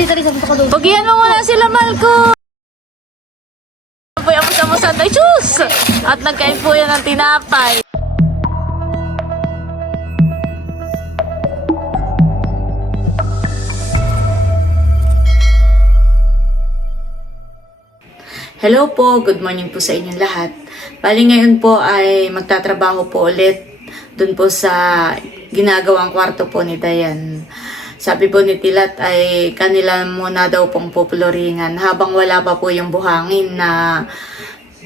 dito rin sa ko doon. Mo muna sila, Malco! Po yung musa-musa tayo, Diyos! At nagkain po yan ng tinapay. Hello po, good morning po sa inyong lahat. Bali ngayon po ay magtatrabaho po ulit dun po sa ginagawang kwarto po ni Dayan. Sabi po ni Tilat ay kanila muna daw pong pupuluringan habang wala pa po yung buhangin na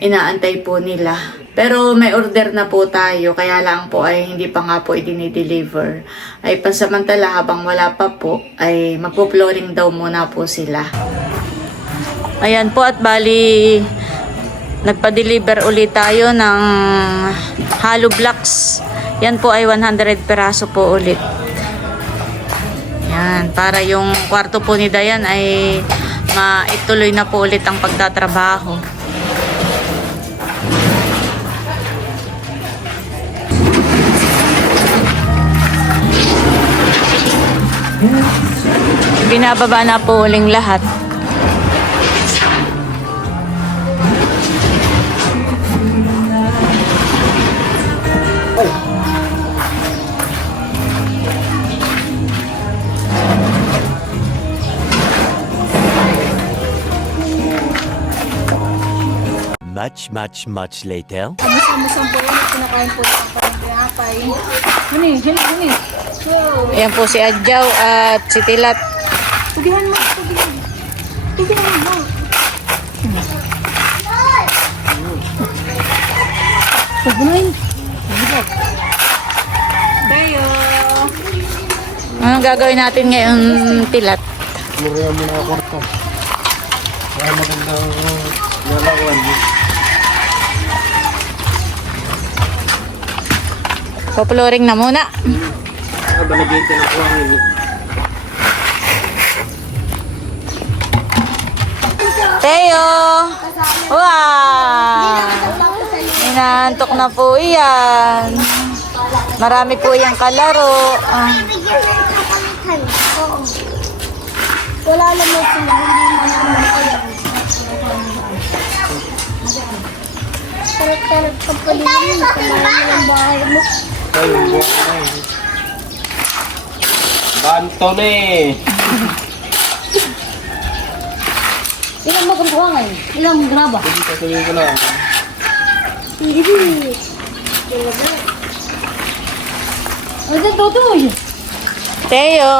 inaantay po nila. Pero may order na po tayo kaya lang po ay hindi pa nga po i-deliver. Ay pansamantala habang wala pa po ay magpo-flooring daw muna po sila. Ayan po at bali nagpa-deliver ulit tayo ng hollow blocks. Yan po ay 100 peraso po ulit. Yan, para yung kwarto po ni Dayan ay maituloy na po ulit ang pagtatrabaho. Binababa na po uling lahat. Much, much, much later. Kamusta-musang po yun. Kinakain po ng pangpinapay. Huni, huni, huni. Ayan po si Adjaw at si Tilat. Tugihan mo, tugihan. Tugihan mo. Tugunin. Tayo. Anong gagawin natin ngayon, Tilat? Muriya mo na ako ito. Kaya magandang lalawan. Poploring na muna. Balagyan ka na ko ang Teo! Wow! Inaantok na po iyan. Marami po iyang kalaro. Ah, Wala naman sila. Hindi naman kaya. Tarot-tarot ka pa. Kamarin ang bahay mo. Ayun, buwan na eh. Banto na eh. Ilang mo kung ngayon? Ilang graba? Hindi sasabihin ko lang. Hindi. Ano din tutoy? Teo!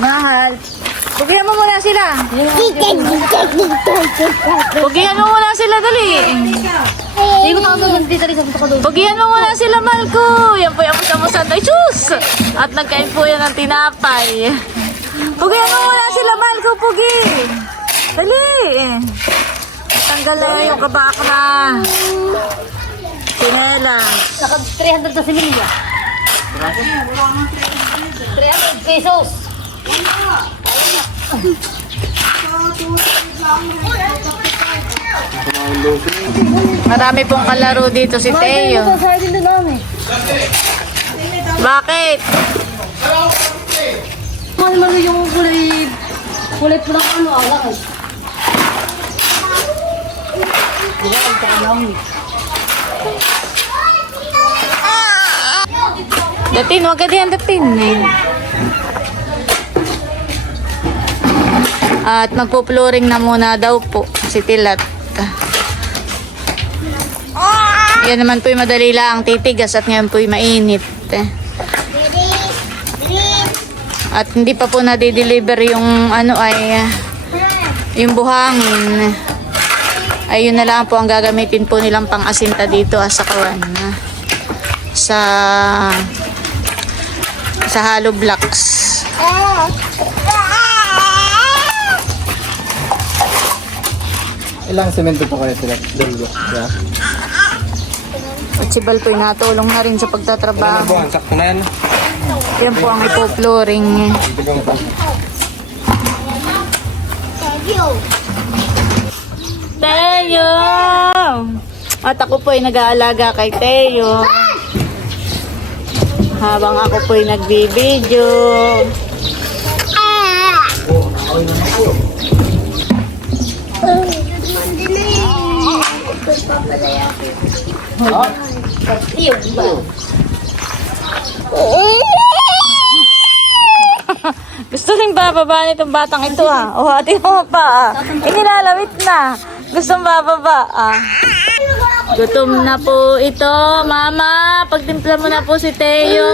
Mahal. Bugihan mo muna sila. Bugihan mo muna sila, dali. Bugihan mo muna sila, Malco. Yan po yung musa-musa tayo, Diyos! At nagkain po yan ng tinapay. Bugihan mo muna sila, Malco, Pugi. Dali. Tanggal na yung kabak na. Sinela. Naka 300 na si Milia. 300 pesos. Marami pong kalaro dito si Teo. Bakit? Mahal mo yung kulay kulay po ng ano alak eh. Diba, ang eh. Datin, wag ka diyan datin. Eh. At magpo-flooring na muna daw po si Tilat. Yan naman po'y madali lang titigas at ngayon po'y mainit. At hindi pa po nade-deliver yung ano ay yung buhangin. Ayun na lang po ang gagamitin po nilang pang-asinta dito ah, sa kawan. ah, Sa sa hollow blocks. Ilang semento po kayo sila? Dalawa. Yeah. At si Baltoy natulong na rin sa Ilang pagtatrabaho. buwan? Sakto na yan. Yan po ang ipo-flooring. Pa. Teo! At ako po ay nag-aalaga kay Teo. Habang ako po'y nagbibideo. Gusto rin bababa nitong batang ito ah. O, ate mo pa ah. Inilalawit na. Gustong bababa ah. Gutom na po ito, mama. Pagtimpla mo na po si Teo.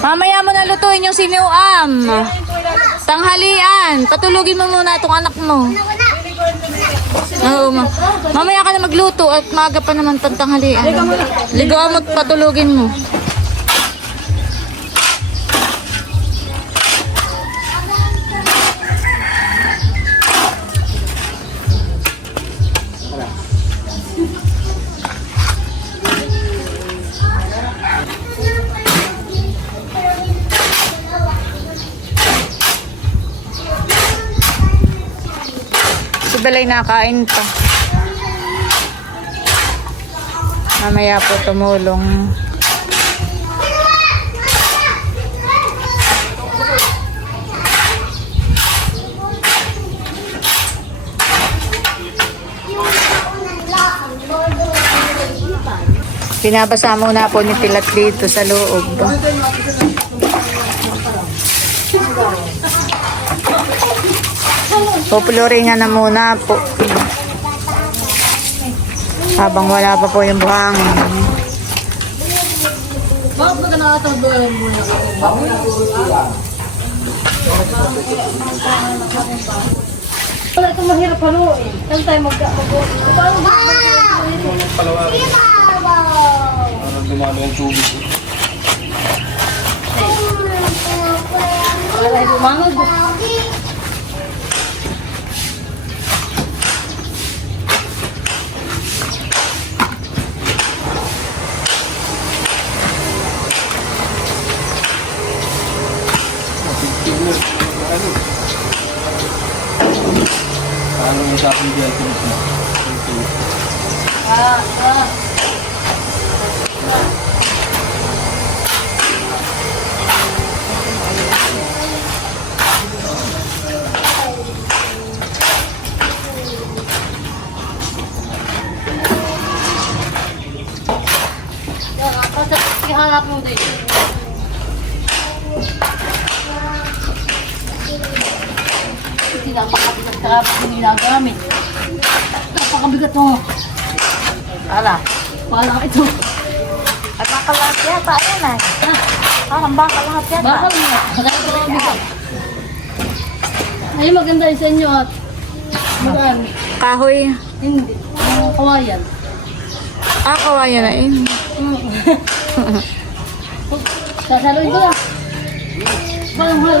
Mamaya mo na lutuin yung sinuam. Tanghalian. Patulugin mo muna itong anak mo. Oo, ma. Mamaya ka na magluto at maaga pa naman tanghalian. Ligaw mo at patulugin mo. Balay nakain pa. Mamaya po tumulong. Pinabasa muna po ni Tilat dito sa loob. Pupulurin na muna po. Habang wala pa po yung buhangin. Bakit ba ka nakatagbuhan muna? Wala itong mahirap haluin. Saan tayo mag- mag- Paano ba? Parang dumalo yung tubig. Wala ito manod. Paano yung sa akin dyan? Ah, ah. Ihanap mo din. Hindi na makabigat ka kung ginagamit. Napakabigat mo. Ala. Wala ito. At bakal lahat yata, ayan ay. Parang bakal lahat yata. Bakal mo. Maganda ka bigat. Ay, maganda sa inyo at magaan. Kahoy. Hindi. Ang kawayan. Ah, kawayan na eh. Sasaluin ko lang. Parang mahal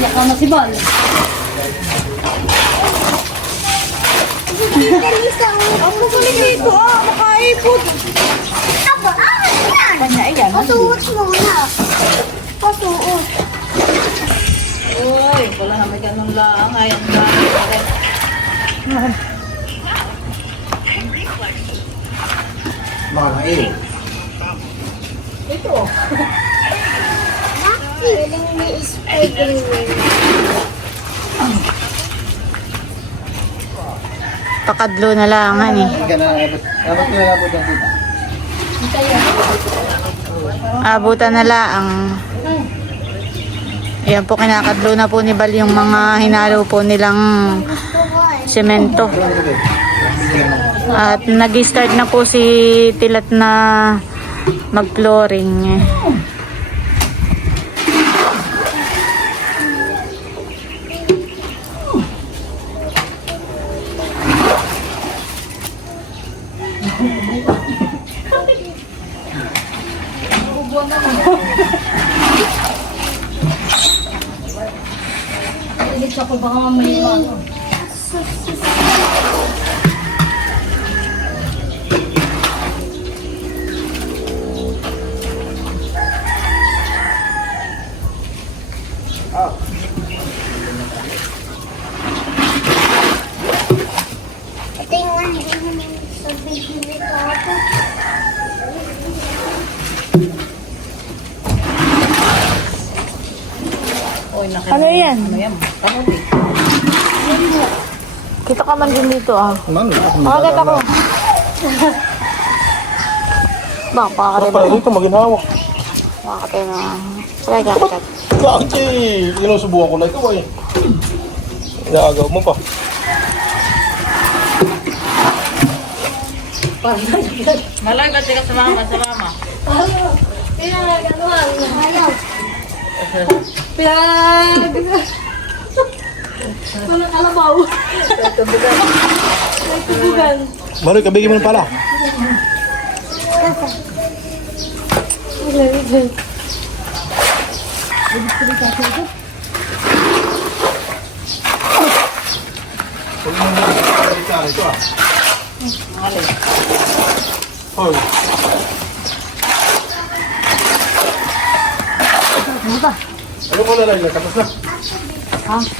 Iyak ka masibal. Ako balik dito ah, makaipod. Aba, ah, yan. Pasuot muna. Pasuot. Uy, wala na may ganun lang. Ayan na. Mga eh. Feeling me is everywhere. Pakadlo na lang, ang tita. Abutan na lang. Ayan po, kinakadlo na po ni Bal yung mga hinalo po nilang semento. Ito? At nag-start na po si Tilat na mag-flooring. Ilit ako baka mamaya ano. Ito yung one, hindi naman sa baby nito ako. Oy, naki. Ano yan? Ano yan? Kahuli. Kita ka man din dito ah. Ano? Makagat ako. Ba, pakakatay Para dito maginhawa. Pakakatay na. Kaya kakagat. Bakit eh, sinusubukan ko na ikaw eh. Inaagaw mo pa. Malay ba ka sa mama? Sa mama? Ayaw. Maroy, kabigyan mo na pala. Huwag mo na ito ito ah. Hoy. Ano ko na lang? Tapos na. Ha?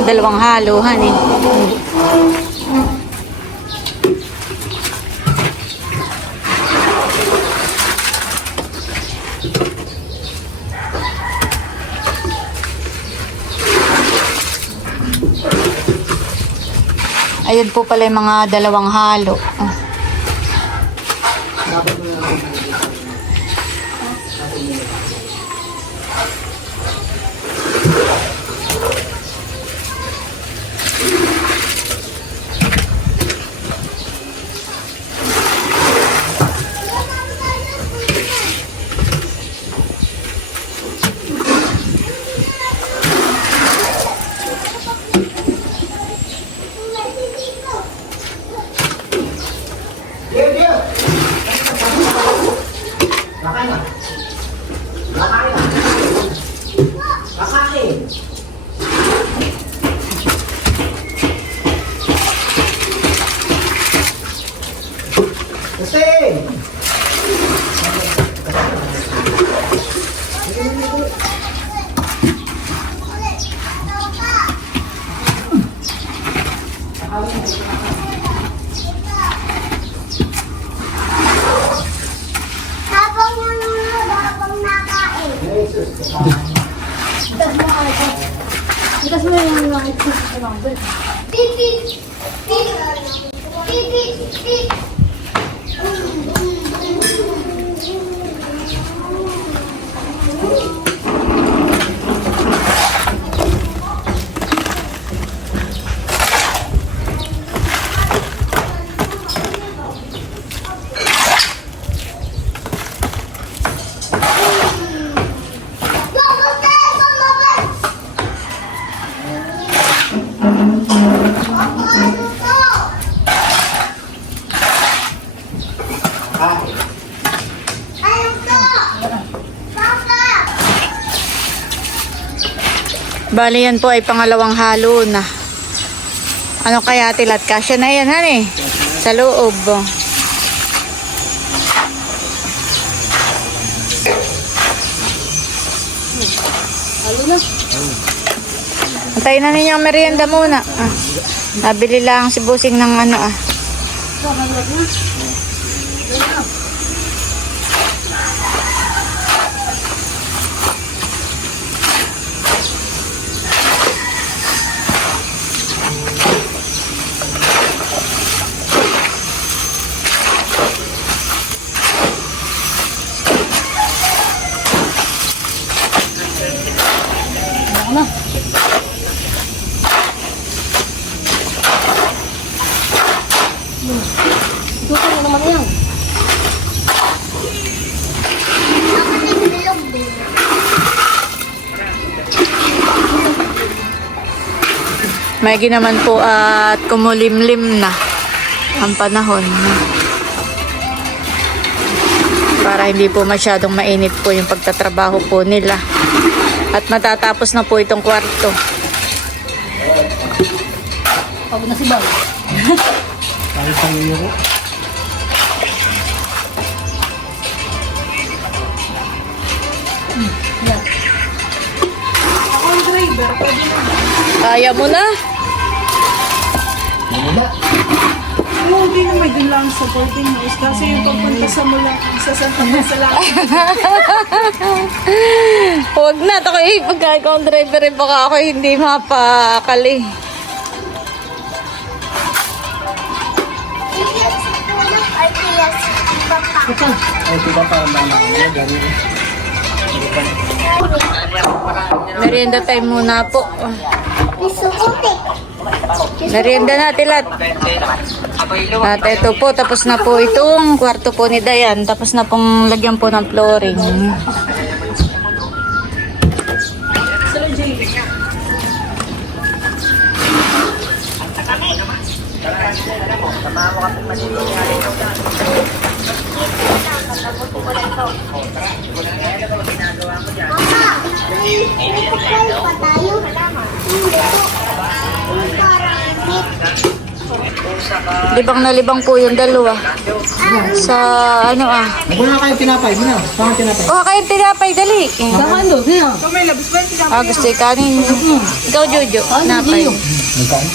mga dalawang haluhan eh. Ayan po pala yung mga dalawang halo. Oh. Habang nanonood, habang nakain. Bigas mo yung mga ito sa number. Pipit! Pipit! Pipit! Pipit! Ayun to! Papa! Bali yan po ay pangalawang halo na. Ano kaya tilat? Kasya na yan, han eh. Sa loob. Halo na. Antayin na ninyo ang merienda muna. Ah. Nabili lang si Busing ng ano ah. May naman po at kumulimlim na ang panahon. Para hindi po masyadong mainit po yung pagtatrabaho po nila. At matatapos na po itong kwarto. Pagod na si Bal. Kahit sa iyo. Pwede na. Kaya mo na? Oo, hindi na may lang supporting house. Kasi yung pagpunta sa mula, sa Santa Mesa lang. Huwag na. Ako eh, pagka ikaw ang driver, eh, baka ako hindi mapakali. Tulog ay iyas papa. Ay, kita pa ang mama. Ano, ganun. Merienda time muna po. Merienda na, tilat. At ito po, tapos na po itong kwarto po ni Dayan. Tapos na pong lagyan po ng flooring. Parang meat. Libang na libang po yung dalawa. Sa ano ah. Muna kayo tinapay. Muna. Saan tinapay? Oh, kayo tinapay, dali. Saan doon? Sino? Kung may labis ba? Ah, gusto yung kanin. Ikaw, Jojo. Napay. Nagkain?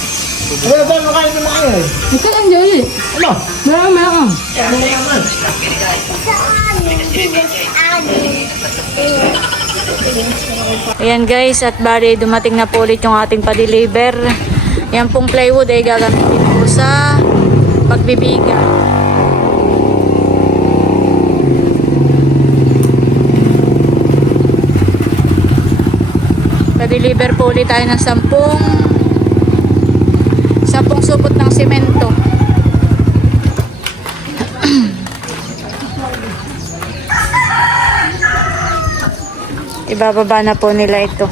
Wala ba? Makain naman kayo. Ito ang Joey. Ano? Meron, meron. Ano naman? Ayan guys, at bali dumating na po ulit yung ating pa-deliver. Yan pong plywood ay gagamitin po sa pagbibiga. Pa-deliver po ulit tayo ng sampung sampung supot ng simento. Ibababa na po nila ito.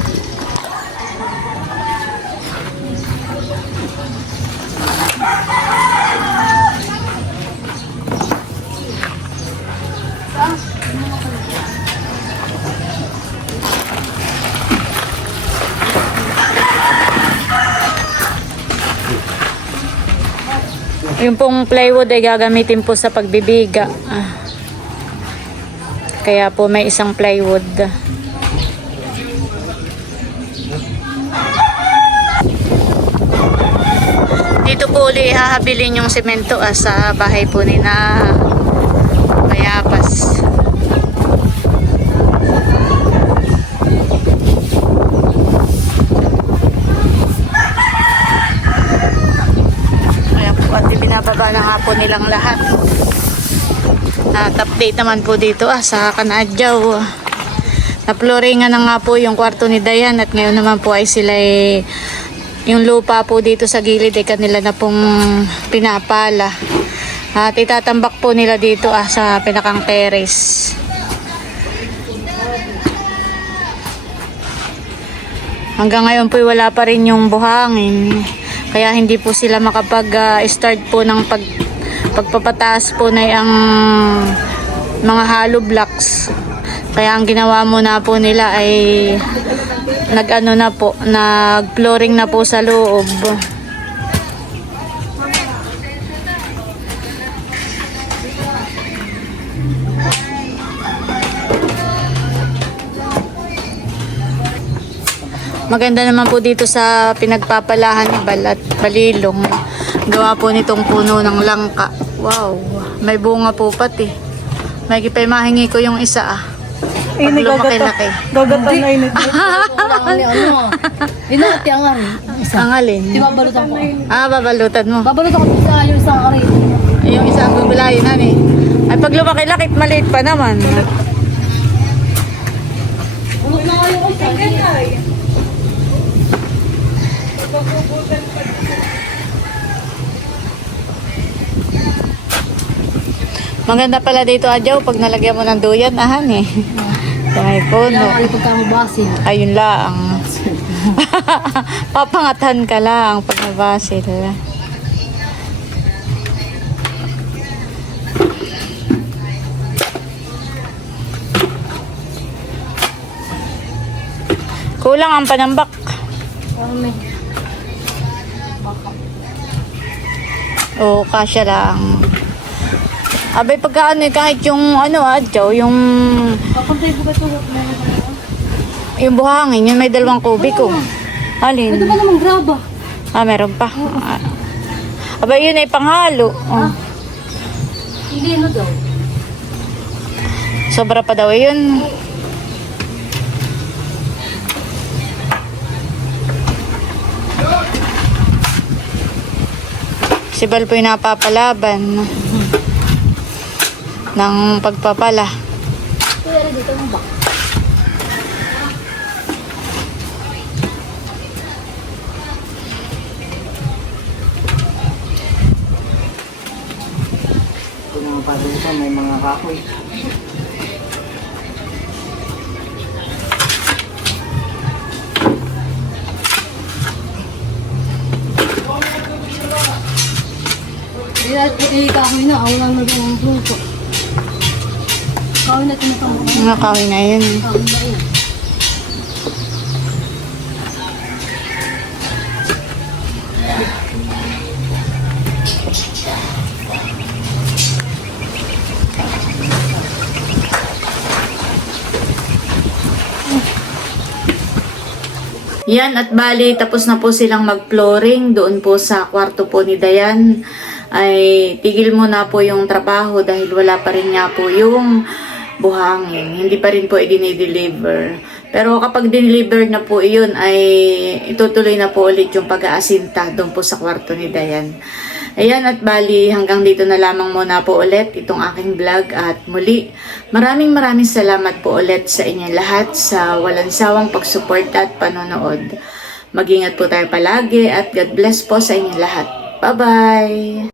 Yung pong plywood ay gagamitin po sa pagbibiga. Ah. Kaya po may isang plywood. Dito po uli hahabilin yung semento ah, sa bahay po ni na Mayapas. Kaya po at binababa na nga po nilang lahat. At update naman po dito ah, sa Kanadyaw. Na-flooringan na nga po yung kwarto ni Dayan at ngayon naman po ay sila ay yung lupa po dito sa gilid ay kanila na pong pinapala. At itatambak po nila dito ah, sa pinakang terrace. Hanggang ngayon po wala pa rin yung buhangin. Kaya hindi po sila makapag-start po ng pag, pagpapataas po na ang mga hollow blocks. Kaya ang ginawa muna po nila ay nag-ano na po, nag-flooring na po sa loob. Maganda naman po dito sa pinagpapalahan ni Balat, Balilong. Gawa po nitong puno ng langka. Wow, may bunga po pati. May kipay mahingi ko yung isa ah. Eh, Pag lumaki-laki. Gagatan na ano, inati ang ari. Ang alin? Di babalutan ko. Ah, babalutan mo. Babalutan ko sa yung isang ari. Yung isang gugulayin na eh. Ay, pag lumaki-lakit, maliit pa naman. Bulok na kayo ko sa Maganda pala dito, Adjaw, pag nalagyan mo ng duyan, ahan eh. May puno. Kaya pagkamubasin. Ayun lang. Papangatan ka lang pag nabasil. Kulang ang panambak. Kami. Oo, kasya lang. Abay, pagka ano, eh, kahit yung ano, adjaw, yung, Papuntay ko ito? yung buhangin, yun may dalawang kubiko. Alin? Ito ba namang graba? Ah, meron pa. Ah. Aba, yun ay panghalo. Oh. Hindi ano daw. Sobra pa daw yun. Si Bal po yung napapalaban ng pagpapala. Kuya, ari dito mo ba? Ito naman para dito, may mga kahoy. Eh, eh, kahoy na. Ako lang nagawang puso. Kahoy na tinatamo. Mga kahoy na yun. Kahoy na yun. Yan at bali tapos na po silang mag-flooring doon po sa kwarto po ni Dayan. Ay tigil mo na po yung trabaho dahil wala pa rin nga po yung buhangin. Hindi pa rin po i-deliver. Pero kapag deliver na po iyon ay itutuloy na po ulit yung pag-aasinta doon po sa kwarto ni Dayan. Ayan at bali hanggang dito na lamang muna po ulit itong aking vlog at muli maraming maraming salamat po ulit sa inyong lahat sa walang sawang pagsuporta at panonood. Mag-ingat po tayo palagi at God bless po sa inyong lahat. Bye-bye!